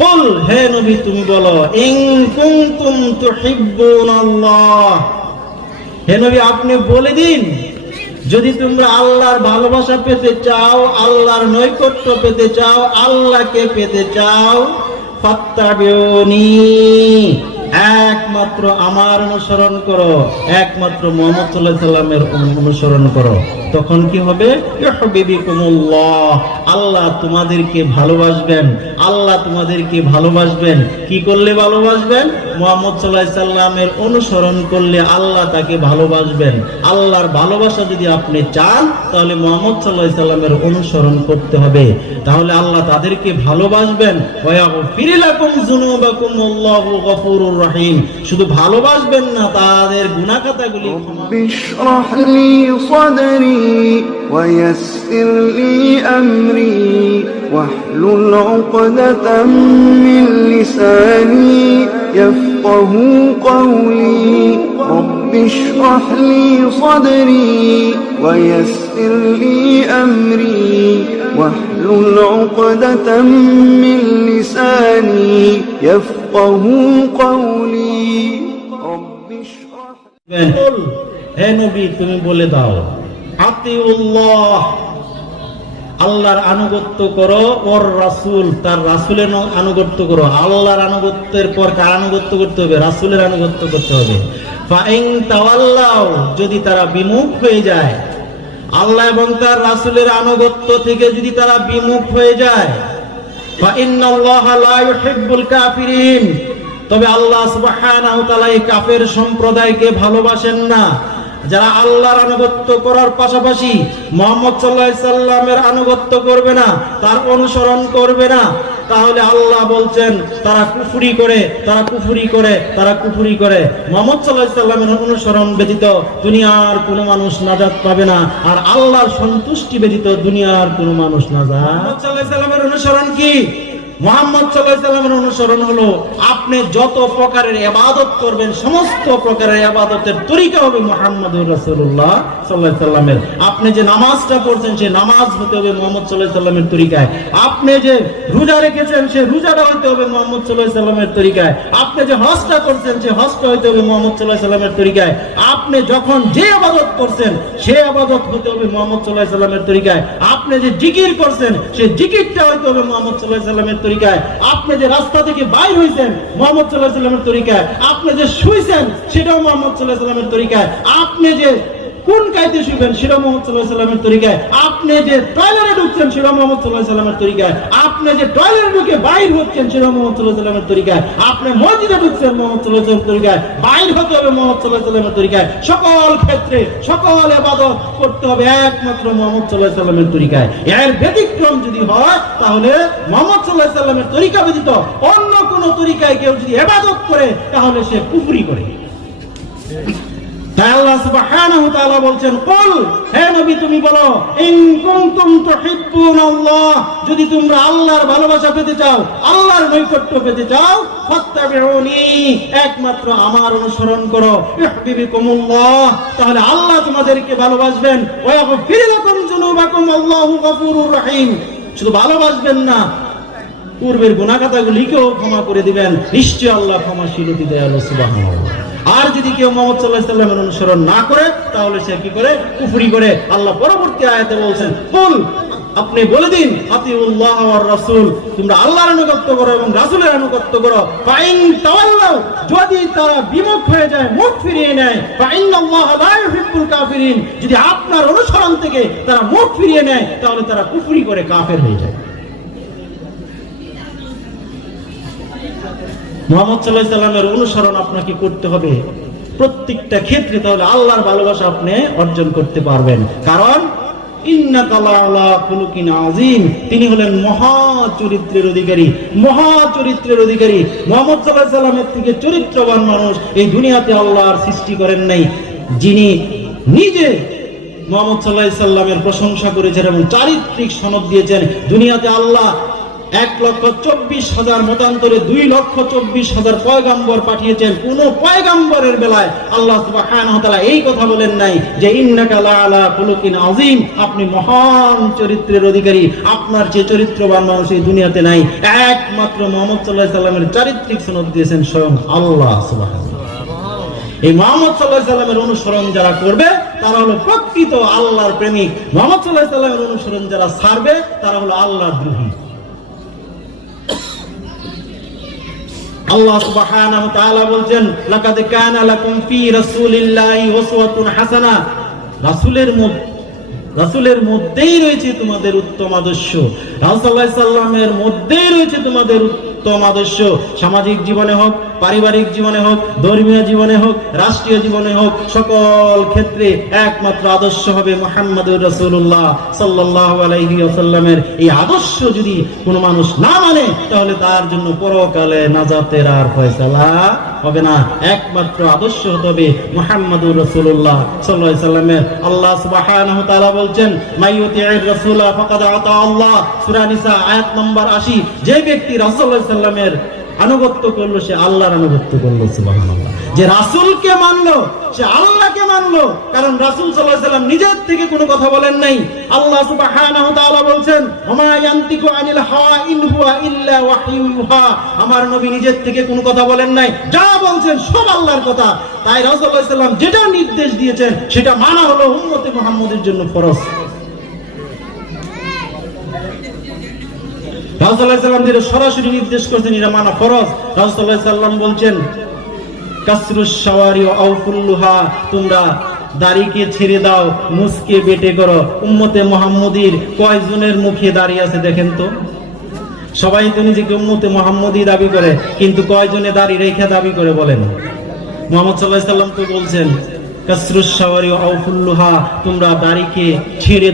কুল, হে নবী, তুমি বলো, ইন কুনতুম তুহিব্বুনাল্লাহ হে নবী, আপনি বলে দিন, যদি তোমরা আল্লাহর ভালোবাসা পেতে চাও, আল্লাহর নৈকট্য পেতে চাও, আল্লাহকে পেতে চাও একমাত্র আমার অনুসরণ করো, একমাত্র মোহাম্মদ সাল্লামের অনুসরণ করো। তখন কি হবে? আল্লাহ তোমাদেরকে ভালোবাসবেন। আল্লাহ তোমাদেরকে ভালোবাসবেন। কি করলে ভালোবাসবেন? মোহাম্মদ সাল্লাহ সাল্লামের অনুসরণ করলে আল্লাহ তাকে ভালোবাসবেন। আল্লাহর ভালোবাসা যদি আপনি চান, তাহলে মোহাম্মদ সাল্লাহ সাল্লামের অনুসরণ করতে হবে। তাহলে আল্লাহ তাদেরকে ভালোবাসবেন। রহিম। শুধু ভালোবাসবেন না, তাদের গুনাহখাতাগুলি ক্ষমা رب اشرح لي صدري ويسر لي أمري واحلل عقدة من لساني يفقه قولي رب اشرح لي صدري ويسر لي أمري واحلل عقدة من لساني يفقه قولي رب اشرح বল, হে নবী তুমি বলে দাও আতিউল্লাহ আল্লাহর আনুগত্য করো, ওর রাসূল, তার রাসূলের আনুগত্য করো। আল্লাহর আনুগত্যের পর কার আনুগত্য করতে হবে? রাসূলের আনুগত্য করতে হবে। যদি তারা বিমুখ হয়ে যায়। আল্লাহ এবং তার রাসূলের আনুগত্য থেকে যদি তারা বিমুখ হয়ে যায় তবে আল্লাহ কাফের সম্প্রদায়কে ভালোবাসেন না। যারা আল্লাহর আনুগত্য করার পাশাপাশি মোহাম্মদ আলাইহি সাল্লামের আনুগত্য করবে না, তার অনুসরণ করবে না, তাহলে আল্লাহ বলছেন, তারা কুফরি করে, তারা কুফরি করে, তারা কুফরি করে। মোহাম্মদ আলাইহি সাল্লামের অনুসরণ ব্যতীত দুনিয়ার কোনো মানুষ নাজাত পাবে না, আর আল্লাহর সন্তুষ্টি ব্যতীত দুনিয়ার কোনো মানুষ নাজাত। মোহাম্মদ আলাইহি সাল্লামের অনুসরণ কি? মোহাম্মদ সাল্লামের অনুসরণ হলো, আপনি যত প্রকারের ইবাদত করবেন, সমস্ত প্রকারের ইবাদতের তরিকা হবে মুহাম্মদুর রাসূলুল্লাহ সাল্লাল্লাহু আলাইহি সাল্লামের। আপনি যে নামাজটা পড়ছেন সেই নামাজ হতে হবে মোহাম্মদ আলাইহি সাল্লামের তরিকায়। আপনি যে রোজা রেখেছেন সেই রোজাটা হতে হবে মোহাম্মদ আলাইহি সাল্লামের তরিকায়। আপনি যে হজটা করছেন সেই হজটা হতে হবে মোহাম্মদ আলাইহি সাল্লামের তরিকায়। আপনি যখন যে আবাদত করছেন, সে আবাদত হতে হবে মোহাম্মদ আলাইহি সাল্লামের তরিকায়। আপনি যে জিকির করছেন সেই জিকিরটা হতে হবে মোহাম্মদ আলাইহি সাল্লামের তরিকায়। আপনি যে রাস্তা থেকে বাইর হয়েছেন মোহাম্মদ সাল্লাহ সাল্লামের তরিকায়, আপনি যে শুয়েছেন সেটাও মোহাম্মদ সাল্লাহ সাল্লামের তরিকায়। আপনি যে কোন কায়দে শুবেন সেটা মোহাম্মদ সাল্লাহ সাল্লামের তরিকায়। আপনি যে টয়লেটে ঢুকছেন সেটা মোহাম্মদ সাল্লাহ সাল্লামের তরিকায়। আপনি যে টয়লেটে ঢুকে বাইর হচ্ছেন সেটা মোহাম্মদ সাল্লাহ সাল্লামের তরিকায়। আপনি মসজিদে ঢুকছেন মোহাম্মদ সাল্লাহ সাল্লামের তরিকায়। বাইর হতে হবে মোহাম্মদ সাল্লাহ সাল্লামের তরিকায়। সকল ক্ষেত্রে, সকল এবাদত করতে হবে একমাত্র মোহাম্মদ সাল্লাহ সাল্লামের তরিকায়। এর ব্যতিক্রম যদি হয়, তাহলে মোহাম্মদ সাল্লাহ সাল্লামের তরিকা ব্যতীত অন্য কোন তরিকায় কেউ যদি এবাদত করে, তাহলে সে কুফরি করে। তাই আল্লাহ সুবহানাহু তাআলা বলছেন, কুল, হে নবী, তুমি বলো, ইন কুনতুম তুহিব্বুনাল্লাহ যদি তোমরা আল্লাহর ভালোবাসা পেতে চাও, আল্লাহর নৈকট্য পেতে চাও, ফাত্তাবিউনি, একমাত্র আমার অনুসরণ করো ইহবিবিকুমুল্লাহ তাহলে আল্লাহ তোমাদেরকে ভালোবাসবেন ওয়া ইয়াগফির লাকুম যুনুবাকুম, আল্লাহু গফুরুর রহিম। শুধু ভালোবাসবেন না, পূর্বের গুণাগাতাগুলিকেও ক্ষমা করে দিবেন নিশ্চয় আল্লাহ ক্ষমাশীল দয়ালু সুবহানাল্লাহ। আর যদি কেউ মোহাম্মদ সাল্লাহ সাল্লামের অনুসরণ না করে, তাহলে সে কি করে? কুফরি করে। আল্লাহ পরবর্তী আয়াতে বলছেন বল আপনি বলে দিন ওয়ার রাসূল, তোমরা আল্লাহর আনুগত্য করো এবং রাসূলের আনুগত্য করো। ফাইন যদি তারা বিমুখ হয়ে যায়, মুখ ফিরিয়ে নেয় ফাইনাল্লাহ লা ইউহিব্বুল কাফিরিন, যদি আপনার অনুসরণ থেকে তারা মুখ ফিরিয়ে নেয়, তাহলে তারা কুফরি করে কাফের হয়ে যায়। মোহাম্মদ সাল্লাহ সাল্লামের অনুসরণ আপনাকে করতে হবে। প্রত্যেকটা ক্ষেত্রে তাহলে আল্লাহর ভালোবাসা আপনি অর্জন করতে পারবেন। কারণ তিনি হলেন মহা চরিত্রের অধিকারী মহা চরিত্রের অধিকারী। মোহাম্মদ সাল্লামের থেকে চরিত্রবান মানুষ এই দুনিয়াতে আল্লাহর সৃষ্টি করেন নাই। যিনি নিজে মোহাম্মদ সাল্লাহ সাল্লামের প্রশংসা করেছেন এবং চারিত্রিক সনদ দিয়েছেন, দুনিয়াতে আল্লাহ এক লক্ষ চব্বিশ হাজার মতান্তরে দুই লক্ষ চব্বিশ হাজার পয়গাম্বর পাঠিয়েছেন। কোন পয়গাম্বরের বেলায় আল্লাহ সুবহানাহু এই কথা বলেন নাই যে খুলুকিন আপনি মহান চরিত্রের অধিকারী। আপনার যে চরিত্রবান মানুষ এই দুনিয়াতে নাই। একমাত্র মোহাম্মদ আলাইহি সাল্লামের চারিত্রিক সনদ দিয়েছেন স্বয়ং আল্লাহ এই মোহাম্মদ সাল্লাহ সাল্লামের অনুসরণ যারা করবে, তারা হলো প্রকৃত আল্লাহর প্রেমিক। মোহাম্মদ সাল্লাহ সাল্লামের অনুসরণ যারা ছাড়বে তারা হলো আল্লাহর দ্রোহী। আল্লাহ সুবহানাহু তাআলা বলছেন, লাকাদ কানা লাকুম ফি রাসূলিল্লাহি উসওয়াতুন হাসানা রাসূলের রাসূলের মধ্যেই রয়েছে তোমাদের উত্তম আদর্শ। রাসূল সাল্লাল্লাহু আলাইহি সাল্লামের মধ্যেই রয়েছে তোমাদের আদর্শ। সামাজিক জীবনে হোক, পারিবারিক জীবনে হোক, ধর্মীয় জীবনে হোক, রাষ্ট্রীয় জীবনে হোক, সকল ক্ষেত্রে একমাত্র আদর্শ হবে মুহাম্মাদুর রাসূলুল্লাহ সাল্লাল্লাহু আলাইহি ওয়াসাল্লামের। এই আদর্শ যদি কোনো মানুষ না মানে তাহলে তার জন্য পরকালে নাজাতের আর ফয়সালা হবে না। একমাত্র আদর্শ হতে হবে মুহাম্মাদুর রাসূলুল্লাহ সাল্লাল্লাহু আলাইহি সাল্লামের আল্লাহ সুবহানাহু বলছেন মাইয়ুতি'র রাসূলা ফাকাদ আতা আল্লাহ। সূরা নিসা, আয়াত নম্বর 80 যে ব্যক্তি আলাইহি সাল্লামের আনুগত্য করল, সে আল্লাহর আনুগত্য করল, সুবহানাল্লাহ। যে রাসূলকে মানলো, সে আল্লাহকে মানলো, কারণ রাসূল সাল্লাম নিজের থেকে কোনো কথা বলেন নাই। আল্লাহ তাআলা বলছেন আনিল আমার নবী নিজের থেকে কোনো কথা বলেন নাই। যা বলছেন সব আল্লাহর কথা। তাই রাসূল সাল্লাল্লাহু আলাইহি সাল্লাম যেটা নির্দেশ দিয়েছেন, সেটা মানা হলো উম্মতে মুহাম্মদের জন্য ফরজ। রাসূলুল্লাহ সাল্লাম যেটা সরাসরি নির্দেশ করছেন, এটা মানা ফরজ। রাসূলুল্লাহ বলছেন, কাসরুস আউফুল্লুহা তোমরা দাড়িকে ছেড়ে দাও, মুসকে বেটে করো। উম্মতে মুহাম্মদীর কয়জনের মুখে দাঁড়িয়ে আছে দেখেন তো? সবাই তো নিজেকে উম্মতে মুহাম্মদী দাবি করে, কিন্তু কয়জনে দাড়ি রেখে দাবি করে বলেন? মোহাম্মদ সাল্লাহ সাল্লাম তো বলছেন ছেড়ে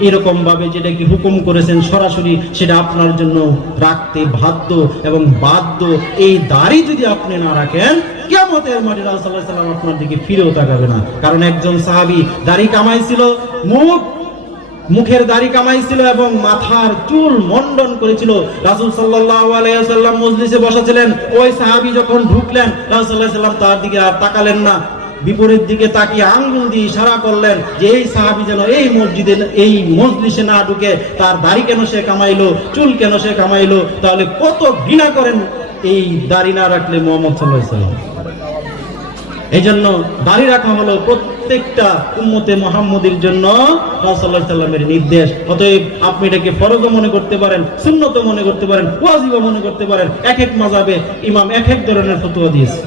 এরকম ভাবে যেটা কি হুকুম করেছেন সরাসরি, সেটা আপনার জন্য রাখতে বাধ্য এবং বাধ্য। এই দাড়ি যদি আপনি না রাখেন, কিয়ামতের মাঠে রাসূল সাল্লাল্লাহু আপনার দিকে ফিরেও তাকাবে না। কারণ একজন সাহাবী দাড়ি কামাইছিল, মুখ মুখের দাড়ি কামাইছিল এবং মাথার চুল মন্ডন করেছিল। রাসূল ওয়াসাল্লাম মজলিসে বসা ছিলেন ওই সাহাবী যখন ঢুকলেন, রাসূল সাল্লাল্লাহু তার দিকে আর তাকালেন না। বিপরীত দিকে তাকিয়ে আঙ্গুল দিয়ে ইশারা করলেন যে, এই সাহাবি যেন এই মসজিদে, এই মজলিসে না ঢুকে, তার দাড়ি কেন সে কামাইলো, চুল কেন সে কামাইলো, তাহলে কত ঘৃণা করেন এই দাড়ি না রাখলে মোহাম্মদ সাল্লাহ ওয়াসাল্লাম। এই জন্য দাড়ি রাখা হলো প্রত্যেকটা উম্মতে মোহাম্মদের জন্য রাসূলুল্লাহ সাল্লামের নির্দেশ। অতএব আপনি এটাকে ফরজ মনে করতে পারেন, সুন্নত মনে করতে পারেন, ওয়াজিব মনে করতে পারেন। এক এক মাযহাবে ইমাম এক এক ধরনের ফতোয়া দিয়েছে।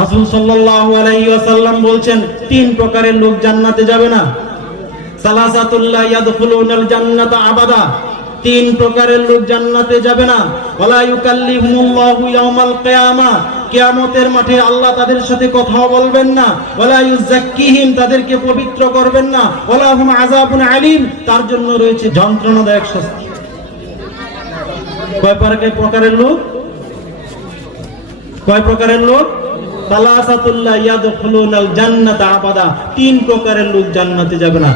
রাসূল সাল্লাল্লাহু আলাইহি ওয়াসাল্লাম বলছেন, তিন প্রকারের লোক জান্নাতে যাবে না। সালাসাতুল্লাহ আবাদা। তিন প্রকারের লোক জান্নাতে যাবে না। ওয়ালা ইউকাল্লিহুমুল্লাহু ইয়াওমাল কিয়ামা। কিয়ামতের মাঠে আল্লাহ তাদের সাথে কথা বলবেন না। ওয়ালা ইউযাক্কিহিম, তাদেরকে পবিত্র করবেন না। ওয়ালা হুম আযাবুন আলীম, তার জন্য রয়েছে যন্ত্রণাদায়ক শাস্তি কয় প্রকারের লোক? কয় প্রকারের লোক? সালাসাতুল্লাহ ইয়াদখুলুনাল জান্নাতা আবাদা। তিন প্রকারের লোক জান্নাতে যাবে না।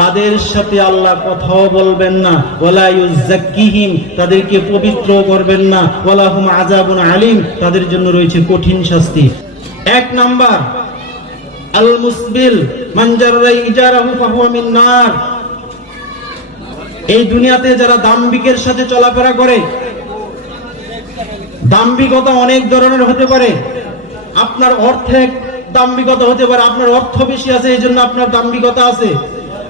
তাদের সাথে আল্লাহ কথাও বলবেন না। ওয়ালা ইউযাক্কিহিম, তাদেরকে পবিত্র করবেন না। ওয়ালা হুম আযাবুন আলীম, তাদের জন্য রয়েছে কঠিন শাস্তি। এক নাম্বার আল মুসবিল নার। এই দুনিয়াতে যারা দাম্বিকের সাথে চলাফেরা করে, দাম্ভিকতা অনেক ধরনের হতে পারে। আপনার অর্থে দাম্ভিকতা হতে পারে, আপনার অর্থ বেশি আছে, এই জন্য আপনার দাম্ভিকতা আছে।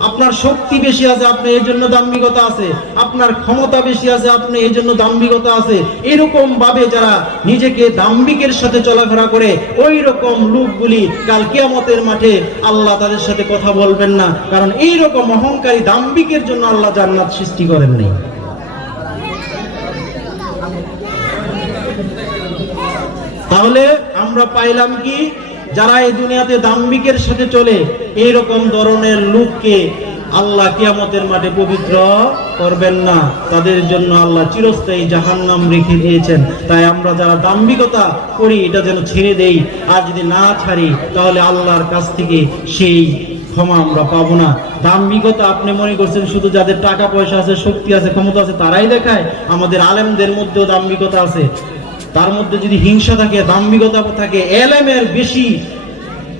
আপনার শক্তি বেশি আছে, আপনি এই জন্য দাম্ভিকতা আছে। আপনার ক্ষমতা বেশি আছে, আপনি এই জন্য দাম্ভিকতা আছে। এরকম ভাবে যারা নিজেকে দাম্ভিকের সাথে চলাফেরা করে ওই রকম লোকগুলি কাল কিয়ামতের মাঠে আল্লাহ তাদের সাথে কথা বলবেন না। কারণ এই রকম অহংকারী দাম্ভিকের জন্য আল্লাহ জান্নাত সৃষ্টি করেননি তাহলে আমরা পাইলাম কি? যারা এই দুনিয়াতে দাম্বিকের সাথে চলে, এইরকম ধরনের লোককে আল্লাহ কিয়ামতের মাঠে পবিত্র করবেন না। তাদের জন্য আল্লাহ চিরস্থায়ী জাহান্নাম রেখে দিয়েছেন। তাই আমরা যারা দাম্ভিকতা করি, এটা যেন ছেড়ে দেই, আর যদি না ছাড়ি, তাহলে আল্লাহর কাছ থেকে সেই ক্ষমা আমরা পাবো না। দাম্ভিকতা আপনি মনে করছেন শুধু যাদের টাকা পয়সা আছে, শক্তি আছে, ক্ষমতা আছে, তারাই দেখায়? আমাদের আলেমদের মধ্যেও দাম্ভিকতা আছে। তার মধ্যে যদি হিংসা থাকে, দাম্ভিকতা থাকে এলেমের বেশি,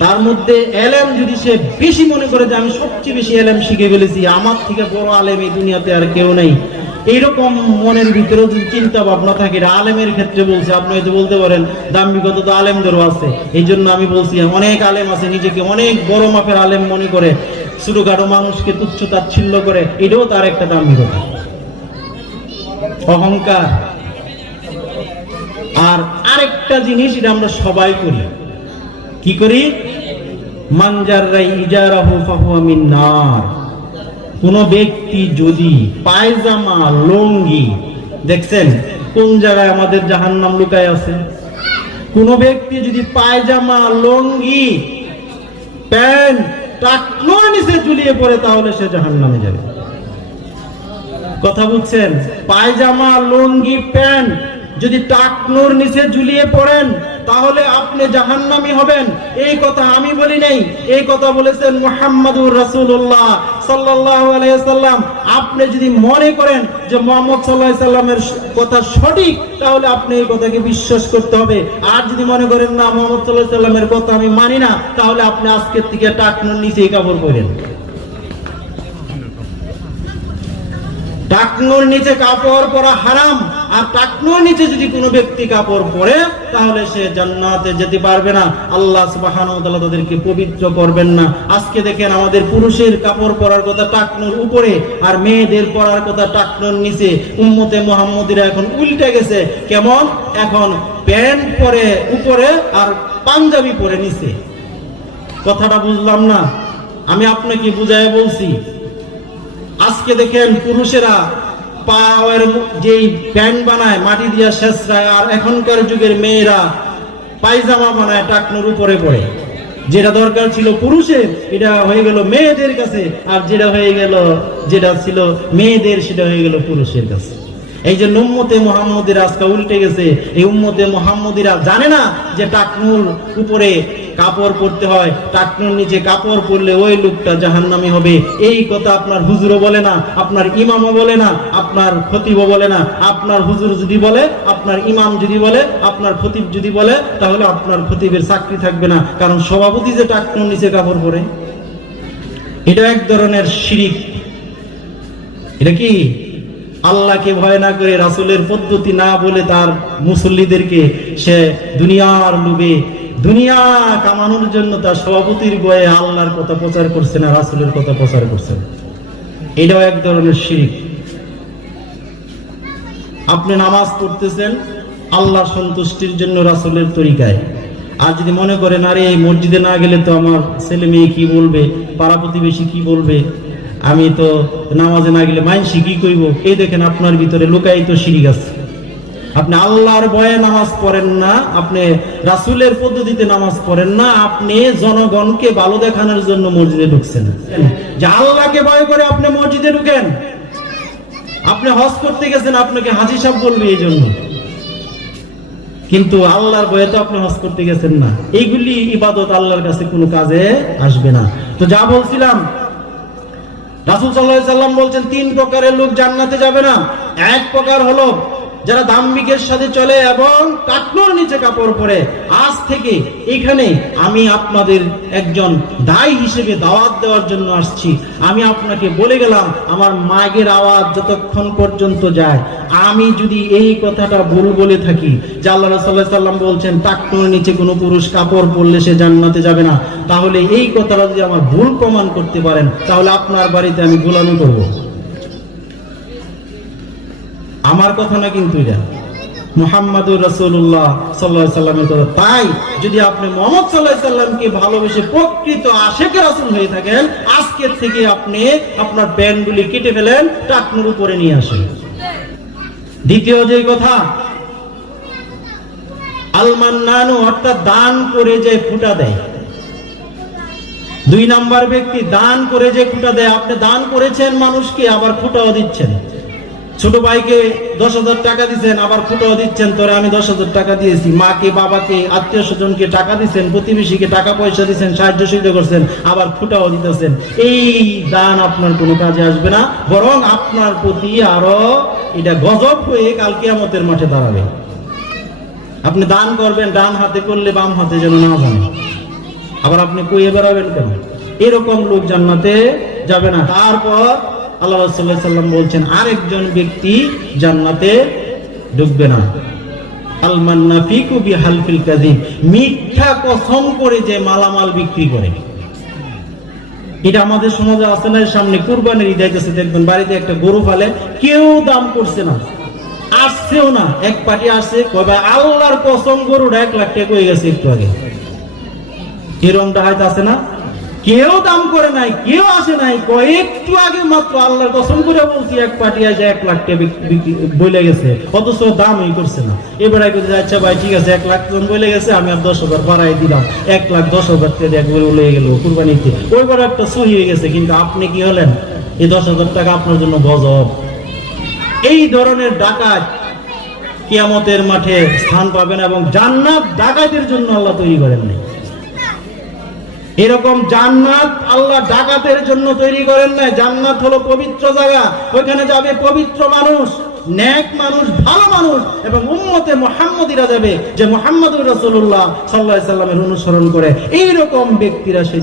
তার মধ্যে এলেম যদি সে বেশি মনে করে যে আমি সবচেয়ে বেশি এলেম শিখে ফেলেছি, আমার থেকে বড় আলেম এই দুনিয়াতে আর কেউ নেই। এইরকম মনের ভিতরেও যদি চিন্তা ভাবনা থাকে আলেমের ক্ষেত্রে বলছে, আপনি হয়তো বলতে পারেন, দাম্ভিকতা তো আলেমদেরও আছে। এই জন্য আমি বলছি, অনেক আলেম আছে, নিজেকে অনেক বড় মাপের আলেম মনে করে, ছোটখাটো মানুষকে তুচ্ছ তাচ্ছিল্য করে, এটাও তার একটা দাম্ভিকতা। অহংকার। আর আরেকটা জিনিস এটা আমরা সবাই করি। কি করি? নার কোন ব্যক্তি যদি পায়জামা, লুঙ্গি, দেখছেন, কোন জায়গায় আমাদের জাহান্নাম লুকায় আছে? কোন ব্যক্তি যদি পায়জামা, লুঙ্গি, প্যান্ট টাকলো নিচে ঝুলিয়ে পড়ে, তাহলে সে জাহান্নামে যাবে। কথা বুঝছেন? পায়জামা, লুঙ্গি, প্যান্ট যদি টাকনুর নিচে ঝুলিয়ে পড়েন, তাহলে আপনি জাহান্নামি হবেন। এই কথা আমি বলি নাই। এই কথা বলেছেন মুহাম্মাদুর আলাইহি আপনি যদি মনে করেন যে মোহাম্মদ সাল্লাল্লাহু সাল্লামের কথা সঠিক, তাহলে আপনি এই কথাকে বিশ্বাস করতে হবে। আর যদি মনে করেন না, মোহাম্মদ আলাইহি সাল্লামের কথা আমি মানি না, তাহলে আপনি আজকের থেকে টাকনুর নিচেই কাপড় পরেন। টাকনোর নিচে কাপড় পরা হারাম। আর টাকনোর নিচে যদি কোনো ব্যক্তি কাপড় পরে, তাহলে সে জান্নাতে যেতে পারবে না। আল্লাহ সুবহানাহু ওয়া তাদেরকে পবিত্র করবেন না। আজকে দেখেন আমাদের পুরুষের কাপড় পরার কথা টাকনোর উপরে আর মেয়েদের পরার কথা টাকনোর নিচে। উম্মতে মুহাম্মদিরা এখন উল্টে গেছে। কেমন? এখন প্যান্ট পরে উপরে আর পাঞ্জাবি পরে নিচে। কথাটা বুঝলাম না। আমি আপনাকে বুঝাই বলছি, আজকে দেখেন পুরুষেরা পাওয়ার যেই প্যান্ট বানায়, মাটি দিয়া শেষরায় আর এখনকার যুগের মেয়েরা পায়জামা বানায়, টাকনুর উপরে পড়ে। যেটা দরকার ছিল পুরুষের, এটা হয়ে গেল মেয়েদের কাছে, আর যেটা হয়ে গেল, যেটা ছিল মেয়েদের, সেটা হয়ে গেল পুরুষের কাছে। এই যে উম্মতে মোহাম্মদের আজকে উল্টে গেছে, এই উম্মতে মোহাম্মদিরা জানে না যে টাকনুর উপরে কাপড় পরতে হয় টাকনুর নিচে কাপড় পরলে ওই লোকটা জাহান্নামি হবে। এই কথা আপনার হুজুরও বলে না, আপনার ইমামও বলে না, আপনার খতিবও বলে না। আপনার হুজুর যদি বলে, আপনার ইমাম যদি বলে, আপনার খতিব যদি বলে, তাহলে আপনার খতিবের চাকরি থাকবে না। কারণ সভাপতি যে টাকনুর নিচে কাপড় পরে, এটা এক ধরনের শিরিক। এটা কি? আল্লাহকে ভয় না করে রাসুলের পদ্ধতি না বলে তার মুসল্লিদেরকে সে দুনিয়ার লোভে দুনিয়া কামানোর জন্য তার সভাপতির বয়ে আল্লাহর কথা প্রচার করছে না, রাসূলের কথা প্রচার করছে না। এটাও এক ধরনের শিরিক। আপনি নামাজ পড়তেছেন, আল্লাহ সন্তুষ্টির জন্য রাসুলের তরিকায়। আর যদি মনে করেন আরে এই মসজিদে না গেলে তো আমার ছেলে মেয়ে কি বলবে? পাড়া প্রতিবেশী কি বলবে? আমি তো নামাজে না গেলে মাইনসি কি কইব? এই দেখেন আপনার ভিতরে লুকায়িত শিরিক আছে। আপনি আল্লাহর ভয়ে নামাজ পড়েন না, আপনি রাসূলের পদ্ধতিতে নামাজ পড়েন না, আপনি জনগণকে ভালো দেখানোর জন্য মসজিদে ঢুকছেন। যে আল্লাহকে ভয় করে আপনি মসজিদে ঢুকেন, আপনি হজ করতে গেছেন, আপনাকে হাজি সাহেব বলবে এই জন্য কিন্তু আল্লাহর বয়ে তো আপনি হজ করতে গেছেন না। এইগুলি ইবাদত আল্লাহর কাছে কোনো কাজে আসবে না। তো যা বলছিলাম, রাসূল আলাইহি সাল্লাম বলছেন, তিন প্রকারের লোক জান্নাতে যাবে না। এক প্রকার হলো যারা দাম্ভিকের সাথে চলে এবং কাটলোর নিচে কাপড় পরে, আজ থেকে এখানে আমি আপনাদের একজন দায়ী হিসেবে দাওয়াত দেওয়ার জন্য আসছি। আমি আপনাকে বলে গেলাম, আমার মাগের আওয়াজ যতক্ষণ পর্যন্ত যায়। আমি যদি এই কথাটা ভুল বলে থাকি, যে আল্লাহ রাসূলুল্লাহ সাল্লাম বলছেন টাকনোর নিচে কোনো পুরুষ কাপড় পরলে সে জান্নাতে যাবে না। তাহলে এই কথাটা যদি আমার ভুল প্রমাণ করতে পারেন, তাহলে আপনার বাড়িতে আমি গোলামি করব। আমার কথা না কিন্তু এটা। মুহাম্মাদুর রাসূলুল্লাহ সাল্লাল্লাহু আলাইহি সাল্লামের কথা। তাই যদি আপনি মোহাম্মদ সাল্লাল্লাহু আলাইহি সাল্লামকে ভালোবেসে প্রকৃত আশেকে রাসূল হয়ে থাকেন আজকের থেকে আপনি আপনার প্যান্টগুলি কেটে ফেলেন, টাকনুর উপরে নিয়ে আসেন। দ্বিতীয় যে কথা, আলমান্নানু অর্থাৎ দান করে যে ফুটা দেয়। দুই নাম্বার ব্যক্তি দান করে যে ফুটা দেয়। আপনি দান করেছেন মানুষকে, আবার ফুটাও দিচ্ছেন। ছোট ভাইকে দশ হাজার টাকা দিচ্ছেন আবার ফুটাও দিচ্ছেন, তোরে আমি দশ হাজার টাকা দিয়েছি। মাকে, বাবাকে, আত্মীয় স্বজনকে টাকা দিচ্ছেন প্রতিবেশীকে টাকা পয়সা দিচ্ছেন সাহায্য সুবিধা করছেন, আবার ফুটাও দিতেছেন। এই দান আপনার কোনো কাজে আসবে না, বরং আপনার প্রতি আরও এটা গজব হয়ে কালকে আমাদের মাঠে দাঁড়াবে। আপনি দান করবেন, ডান হাতে করলে বাম হাতে যেন না জানে। আবার আপনি কইয়ে বেড়াবেন কেন? এরকম লোক জান্নাতে যাবে না। তারপর আল্লাহ সাল্লাম বলছেন, আরেকজন ব্যক্তি জান্নাতে না। এটা আমাদের না সামনে কুরবানির দেখবেন বাড়িতে একটা গরু ফালে কেউ দাম করছে না, আসছেও না, এক পার্টি আসছে কবে আল্লাহর কসম গরুটা এক লাখ টাকা হয়ে গেছে একটু আগে। এরকমটা হয়তো আছে না? কেউ দাম করে নাই, কেউ আসে নাই কয়েকটু আগে মাত্র আল্লাহর কসম করে বলছি, এক পার্টি আছে এক লাখ বলে গেছে, অথচ দামই করছে না। এবার আগে আচ্ছা ভাই, ঠিক আছে, এক লাখ বলে গেছে, আমি আর দশ হাজার বাড়াই দিলাম, এক লাখ দশ হাজার টাকা একবারে উলে গেল কুরবানিতে ওইবার একটা সহি হয়ে গেছে, কিন্তু আপনি কি হলেন? এই দশ হাজার টাকা আপনার জন্য গজব এই ধরনের ডাকাত কিয়ামতের মাঠে স্থান পাবেন এবং জান্নাত ডাকাতের জন্য আল্লাহ তৈরি করেন নাই এরকম জান্নাত আল্লাহ ডাকাতের জন্য তৈরি করেন নাই। জান্নাত হলো পবিত্র জায়গা। ওইখানে যাবে পবিত্র মানুষ ন্যাক মানুষ, ভালো মানুষ এবং যাবে যে সাল্লামের অনুসরণ করে। এই ব্যক্তিরা সেই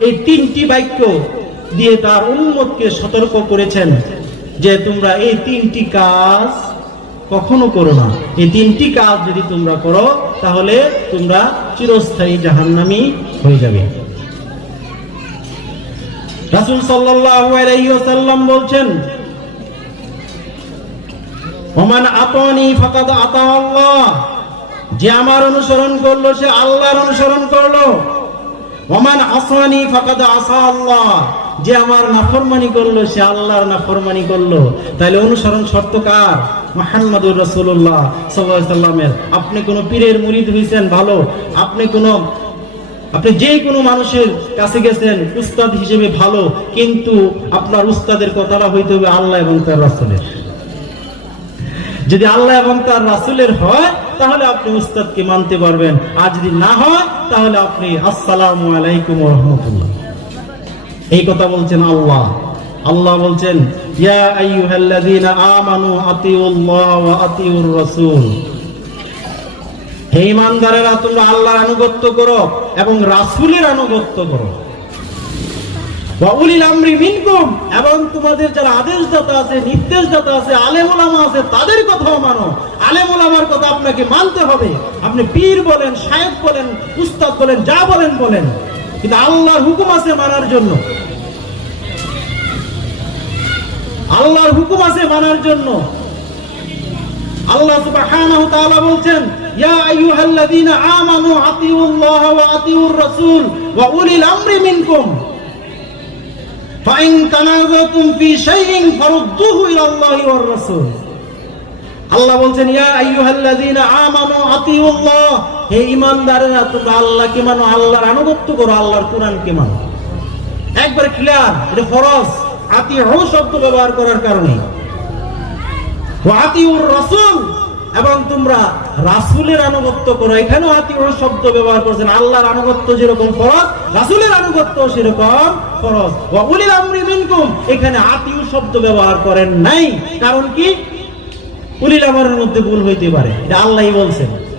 এই তিনটি বাক্য দিয়ে তার উম্মতকে সতর্ক করেছেন। যে তোমরা এই তিনটি কাজ কখনো করো না। এই তিনটি কাজ যদি তোমরা করো, তাহলে তোমরা চিরস্থায়ী জাহান্নামী হয়ে যাবে। রাসূল ওয়াসাল্লাম বলছেন, ওমান ফাকাদ আতা আল্লাহ। যে আমার অনুসরণ করল, সে আল্লাহর অনুসরণ করল। ওমান আসানি ফাকাদ আসা আল্লাহ। যে আমার নাফরমানি করল, সে আল্লাহর নাফরমানি করল। তাহলে অনুসরণ শর্ত কার? আলাইহি সাল্লামের। আপনি কোন পীরের মুরিদ হইছেন, ভালো। আপনি কোন আপনি যে কোনো মানুষের কাছে গেছেন, উস্তাদ হিসেবে ভালো। কিন্তু আপনার উস্তাদের কথাটা হইতে হবে আল্লাহ এবং তার রাসূলের। যদি আল্লাহ এবং তার রাসুলের হয়, তাহলে আপনি উস্তাদকে মানতে পারবেন। আর যদি না হয়, তাহলে আপনি আসসালামু আলাইকুম রহমতুল্লাহ। এই কথা বলছেন আল্লাহ। আল্লাহ বলছেন হে ইমানদারেরা, তোমরা আল্লাহর আনুগত্য করো এবং আনুগত্য করো। আমরি মিনকুম, এবং তোমাদের যারা আদেশদাতা আছে, নির্দেশদাতা আছে আলেম ওলামা আছে, তাদের কথাও মানো। আলেম ওলামার কথা আপনাকে মানতে হবে। আপনি পীর বলেন সাহেব বলেন, উস্তাদ বলেন, যা বলেন বলেন। কিন্তু আল্লাহর হুকুম আছে মানার জন্য। আল্লাহর হুকুম আছে মানার জন্য। আল্লাহ সুবহানাহু তাআলা বলছেন, ইয়া আইয়ুহাল্লাযীনা আমানু আতিউল্লাহ ওয়া আতিউর রাসূল ওয়া উলিল আমরি মিনকুম। ফাইন তানাযাতুম ফি শাইইন ফারুদ্দুহু ইলা আল্লাহি ওয়ার রাসূল। আল্লাহ বলছেন, ইয়া আইয়ুহাল্লাযীনা আমানু আতিউল্লাহ হে ঈমানদারেরা তোমরা আল্লাহকে মানো, আল্লাহর আনুগত্য করো, আল্লাহর কোরআনকে মানো। একবার ক্লিয়ার এটা ফরজ। আতিউ শব্দ ব্যবহার করার কারণে। আতিউর রাসূল, এবং তোমরা রাসূলের আনুগত্য করো। এখানেও আতিউ শব্দ ব্যবহার করেছেন। আল্লাহর আনুগত্য যেরকম ফরজ, রাসূলের আনুগত্য সেরকম ফরজ। ওয়া উলিল আমরি মিনকুম, এখানে আতিউ শব্দ ব্যবহার করেন নাই। কারণ কি? উলিল মধ্যে ভুল হইতে পারে। এটা আল্লাহই বলছেন।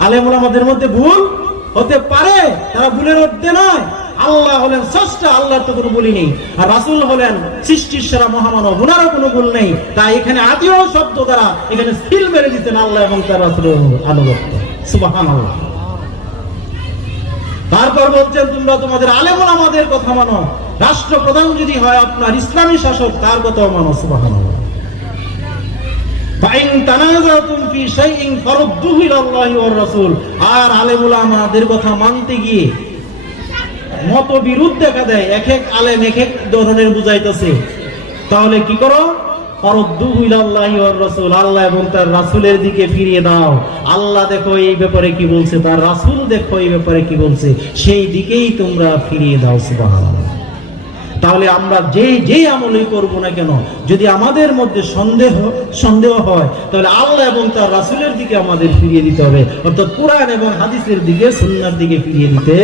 আলেমুল মধ্যে ভুল হতে পারে, তারা ভুলের মধ্যে নয়। আল্লাহ হলেন স্রষ্টা, আল্লাহর তো কোনো ভুলই নেই। আর রাসূল হলেন সৃষ্টির সেরা মহামানব ওনারও কোনো ভুল নেই। তাই এখানে আদিও শব্দ দ্বারা এখানে সিল মেরে দিতেন আল্লাহ এবং তার রাসূলের আনুগত্য। সুবহানাল্লাহ। তারপর বলছেন, তোমরা তোমাদের আলেমুল আমাদের কথা মানো। রাষ্ট্রপ্রধান যদি হয় আপনার ইসলামী শাসক, তার কথাও মানো। সুবহানাল্লাহ। আর কথা মানতে গিয়ে মত দেখা দেয়, এক এক আলেম এক এক ধরনের বুঝাইতেছে। তাহলে কি করো? আল্লাহ এবং তার রাসূলের দিকে ফিরিয়ে দাও। আল্লাহ দেখো এই ব্যাপারে কি বলছে, তার রাসূল দেখো এই ব্যাপারে কি বলছে। সেই দিকেই তোমরা ফিরিয়ে দাও, সুবহানাল্লাহ। তাহলে আমরা যে যে আমলই করব না কেন, যদি আমাদের মধ্যে সন্দেহ সন্দেহ হয়, তাহলে আল্লাহ এবং তার রাসূলের দিকে আমাদের ফিরিয়ে দিতে হবে। অর্থাৎ কোরআন এবং হাদিসের দিকে সুন্নাহর দিকে ফিরিয়ে দিতে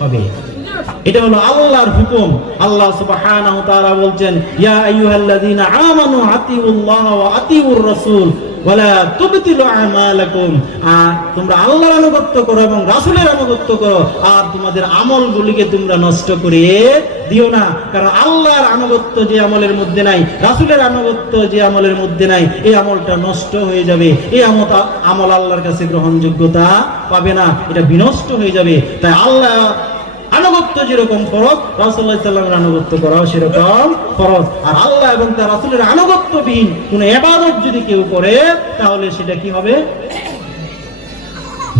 হবে। এটা হলো আল্লাহর হুকুম। আল্লাহ সুবহানাহু তাআলা বলছেন, ইয়া আইয়ুহাল্লাযীনা আমানু আতিউল্লাহ ওয়া আতিউর রাসূল। ওয়ালা তুবতিলু আমালাকুম। আর তোমরা আল্লাহর আনুগত্য করো এবং রাসূলের আনুগত্য করো। আর তোমাদের আমলগুলিকে তোমরা নষ্ট করে দিও না। কারণ আল্লাহর আনুগত্য যে আমলের মধ্যে নাই, রাসূলের আনুগত্য যে আমলের মধ্যে নাই, এই আমলটা নষ্ট হয়ে যাবে। এই আমল আমল আল্লাহর কাছে গ্রহণযোগ্যতা পাবে না। এটা বিনষ্ট হয়ে যাবে। তাই আল্লাহ আনুগত্য যেরকম ফরজ রাসুল্লাহ আনুগত্য করাও সেরকম ফরজ। আর আল্লাহ এবং তার রাসুলের আনুগত্যবিহীন কোন এবাদত যদি কেউ করে, তাহলে সেটা কি হবে?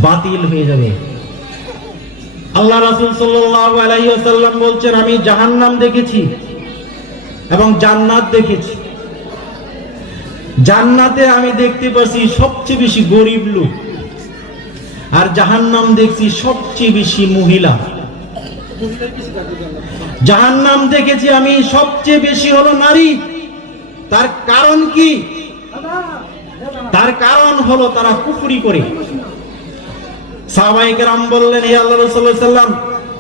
বাতিল হয়ে যাবে। আল্লাহ রাসুল আলাইহি বলছেন, আমি জাহান্নাম দেখেছি এবং জান্নাত দেখেছি। জান্নাতে আমি দেখতে পাচ্ছি সবচেয়ে বেশি গরিব লোক। আর জাহান্নাম দেখছি সবচেয়ে বেশি মহিলা। জাহান্নাম দেখেছি আমি, সবচেয়ে বেশি হলো নারী। তার কারণ কি? তার কারণ হলো তারা কুফরি করে। সাহাবাইকেরাম বললেন, হে আল্লাহ রসুল্লাহ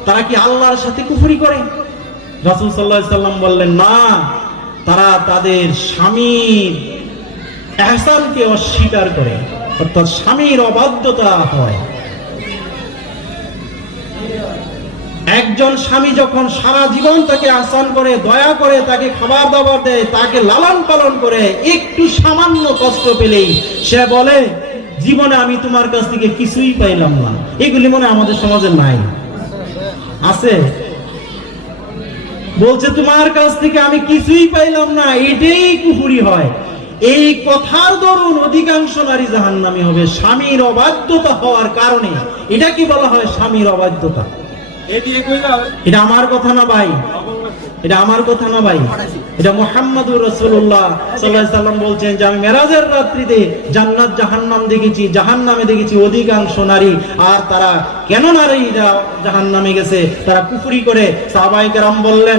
তারা কি আল্লাহর সাথে কুফরি করে? রাসুল সাল্লাহ সাল্লাম বললেন, না, তারা তাদের স্বামীর এহসানকে অস্বীকার করে, অর্থাৎ স্বামীর অবাধ্যতা হয়। একজন স্বামী যখন সারা জীবন তাকে আসান করে, দয়া করে তাকে খাবার দাবার দেয়, তাকে লালন পালন করে, একটু সামান্য কষ্ট পেলেই সে বলে, জীবনে আমি তোমার কাছ থেকে কিছুই পাইলাম না। এগুলি মনে আমাদের সমাজে নাই। আছে? বলছে, তোমার কাছ থেকে আমি কিছুই পাইলাম না, এটাই কুফুরি হয়। এই কথার দরুন অধিকাংশ নারী জাহান্নামী হবে। স্বামীর অবাধ্যতা হওয়ার কারণে, এটা কি বলা হয়? স্বামীর অবাধ্যতা। এটা আমার কথা না ভাই। এটা আমার কথা না ভাই। এটা মোহাম্মদুর রসুল্লাহ সাল্লাম বলছেন যে, আমি মেরাজের রাত্রিতে জান্নাত জাহান্নাম দেখেছি, জাহান্নামে দেখেছি অধিকাংশ নারী। আর তারা কেন নারী জাহান্নামে গেছে? তারা কুফুরি করে। সাহাবাই কেরাম বললেন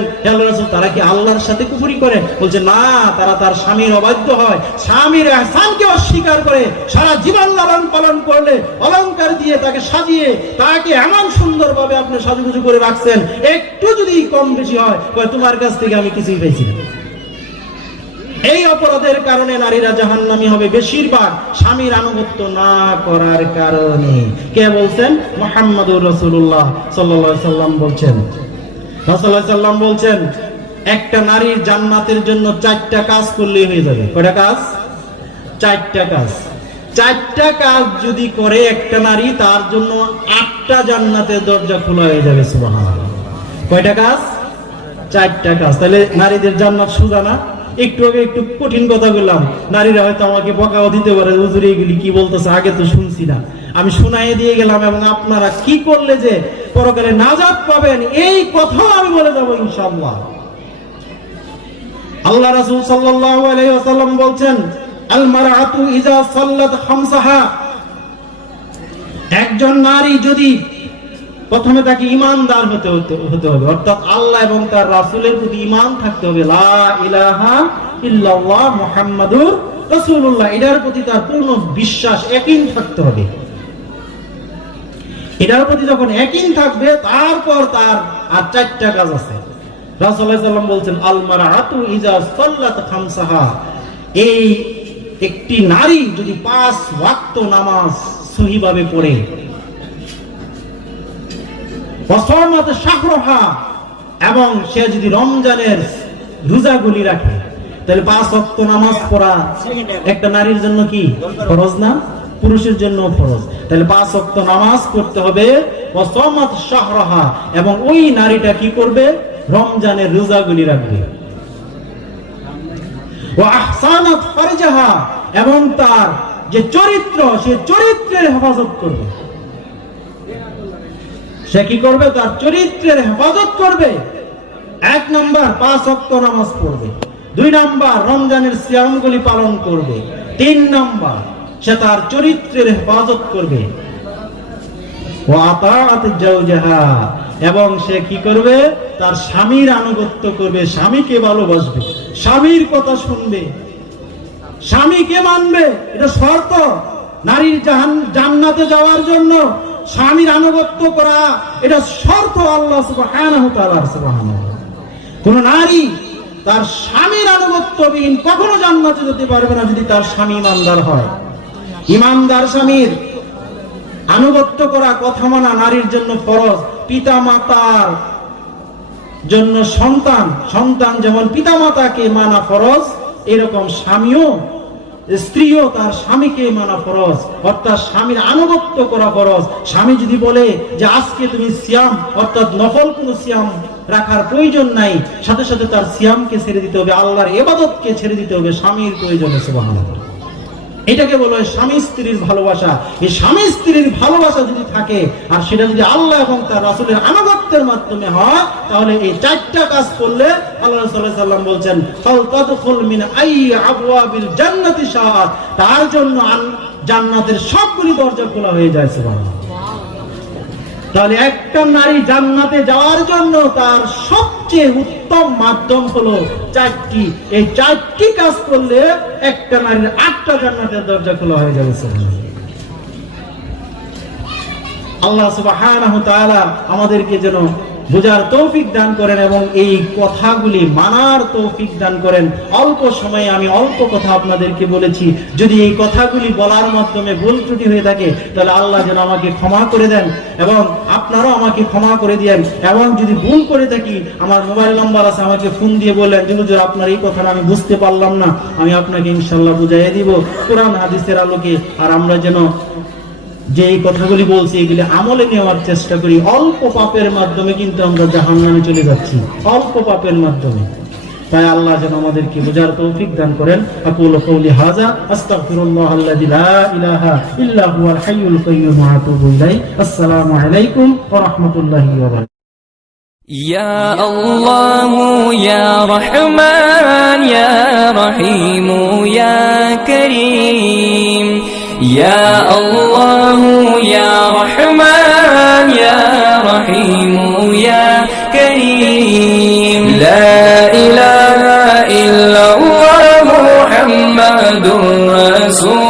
তারা কি আল্লাহর সাথে কুফুরি করে? বলছে, না, তারা তার স্বামীর অবাধ্য হয়। স্বামীর এহসানকে অস্বীকার করে সারা জীবন লালন পালন করলে অলংকার দিয়ে তাকে সাজিয়ে তাকে এমন সুন্দরভাবে আপনি সাজুগুজু করে রাখছেন, একটু যদি কম বেশি হয় তোমার কাছ থেকে আমি কিছুই পেয়েছি এই অপরাধের কারণে নারীরা জাহান্নামী হবে বেশিরভাগ স্বামীর আনুগত্য না করার কারণে। কে বলছেন? মোহাম্মদুর রসুল্লাহ সাল্লাহ সাল্লাম বলছেন। রাসাল্লাহ সাল্লাম বলছেন, একটা নারীর জান্নাতের জন্য চারটা কাজ করলেই হয়ে যাবে। কয়টা কাজ? চারটা কাজ। চারটা কাজ যদি করে একটা নারী, তার জন্য আটটা জান্নাতের দরজা খোলা হয়ে যাবে কয়টা কাজ? চারটা কাজ। তাহলে নারীদের জান্নাত সোজা না? একটু আগে একটু কঠিন কথা বললাম। নারীরা হয়তো আমাকে বকাও দিতে পারে, হুজুরে, এগুলি কি বলতেছে? আগে তো শুনছি না। আমি শোনাই দিয়ে গেলাম, এবং আপনারা কি করলে যে পরকালে নাজাত পাবেন, এই কথাও আমি বলে যাব ইনশাআল্লাহ। আল্লাহ রাসূল সাল্লাল্লাহু আলাইহি বলছেন আল মারআতু ইজা সাল্লাত একজন নারী যদি প্রথমে তাকে ইমানদার হতে হতে- হবে, অর্থাৎ আল্লাহ এবং তার রাসূলের প্রতি ঈমান থাকতে হবে। লা ইলাহা ইল্লাল্লাহ মুহাম্মাদুর রাসূলুল্লাহ, এটার প্রতি তার পূর্ণ বিশ্বাস থাকতে হবে। এটার প্রতি যখন একই থাকবে, তারপর তার আর চারটা কাজ আছে। রাসূলুল্লাহ সাল্লাম বলছেন আল মারআতু ইজা সাল্লাত খামসাহা। এই একটি নারী যদি পাঁচ ওয়াক্ত নামাজ সহিভাবে পড়ে ওয়াসামাত শাহরহা এবং সে যদি রমজানের রোজাগুলি রাখে, তাহলে পাঁচ ওয়াক্ত নামাজ পড়া একটা নারীর জন্য কি ফরজ না? পুরুষের জন্য ফরজ। তাহলে পাঁচ ওয়াক্ত নামাজ পড়তে হবে ওয়াসামাত শাহরহা এবং ওই নারীটা কি করবে? রমজানের রোজাগুলি রাখবে। ও এবং তার যে চরিত্র, সে চরিত্রের হেফাজত করবে। সে কি করবে? তার চরিত্রের হেফাজত করবে। এক নম্বর, পাঁচ অক্ত নামাজ পড়বে। দুই নাম্বার, রমজানের সিয়ামগুলি পালন করবে। তিন নাম্বার, সে তার চরিত্রের হেফাজত করবে। এবং সে কি করবে? তার স্বামীর আনুগত্য করবে, স্বামীকে ভালোবাসবে। স্বামীর কথা শুনবে। স্বামীকে মানবে? এটা শর্ত। নারীর জাহান- জান্নাতে যাওয়ার জন্য স্বামীর আনুগত্য করা, এটা শর্ত আল্লাহ সুবহানাহু কোন নারী তার স্বামীর আনুগত্যবিহীন কখনো জান্নাতে যেতে পারবে না যদি তার স্বামী ইমানদার হয়। ইমানদার স্বামীর আনুগত্য করা, কথা মানা নারীর জন্য ফরজ। পিতা মাতার জন্য সন্তান সন্তান যেমন পিতা মাতাকে মানা ফরজ, এরকম স্বামীও, স্ত্রীও তার স্বামীকে মানা ফরজ, অর্থাৎ স্বামীর আনুগত্য করা ফরজ। স্বামী যদি বলে যে আজকে তুমি সিয়াম, অর্থাৎ নফল কোনো সিয়াম রাখার প্রয়োজন নাই, সাথে সাথে তার সিয়ামকে ছেড়ে দিতে হবে, আল্লাহর এবাদতকে ছেড়ে দিতে হবে, স্বামীর প্রয়োজনে সুবহানাল্লাহ এটাকে বলা স্বামী স্ত্রীর ভালোবাসা। এই স্বামী স্ত্রীর ভালোবাসা যদি থাকে, আর সেটা যদি আল্লাহ এবং তার রাসূলের আনুগত্যের মাধ্যমে হয়, তাহলে এই চারটা কাজ করলে আল্লাহ সাল্লাম বলছেন তার জন্য জান্নাতের সবগুলি দরজা খোলা হয়ে যায়, সুবহানাল্লাহ। তাহলে একটা নারী জান্নাতে যাওয়ার জন্য তার সবচেয়ে উত্তম মাধ্যম হলো চারটি। এই চারটি কাজ করলে একটা নারীর আটটা জান্নাতের দরজা খোলা হয়ে যাবে। আল্লাহ তাআলা আমাদেরকে যেন বোঝার তৌফিক দান করেন এবং এই কথাগুলি মানার তৌফিক দান করেন। অল্প সময়ে আমি অল্প কথা আপনাদেরকে বলেছি। যদি এই কথাগুলি বলার মাধ্যমে ভুল ত্রুটি হয়ে থাকে, তাহলে আল্লাহ যেন আমাকে ক্ষমা করে দেন এবং আপনারাও আমাকে ক্ষমা করে দিয়েন। এবং যদি ভুল করে থাকি, আমার মোবাইল নাম্বার আছে, আমাকে ফোন দিয়ে বললেন, যে হুজুর, আপনার এই কথাটা আমি বুঝতে পারলাম না। আমি আপনাকে ইনশাল্লাহ বুঝাইয়ে দিব। কোরআন হাদিসের আলোকে আর আমরা যেন যে এই কথাগুলি বলছি এগুলি আমলে নেওয়ার চেষ্টা করি অল্প পাপের মাধ্যমে কিন্তু আমরা জাহান নামে চলে যাচ্ছি অল্প পাপের মাধ্যমে তাই আল্লাহ যেন আমাদেরকে বোঝার তৌফিক দান করেন আকুল কওলি হাযা আস্তাগফিরুল্লাহ আল্লাযী লা ইলাহা ইল্লা হুয়াল হাইয়ুল কাইয়্যুম ওয়া আতুবু ইলাইহি আসসালামু আলাইকুম ওয়া রাহমাতুল্লাহি ওয়া বারাকাতুহু يا الله يا رحمن يا رحيم يا كريم يا الله يا رحمن يا رحيم يا كريم. لا إله إلا الله محمد رسول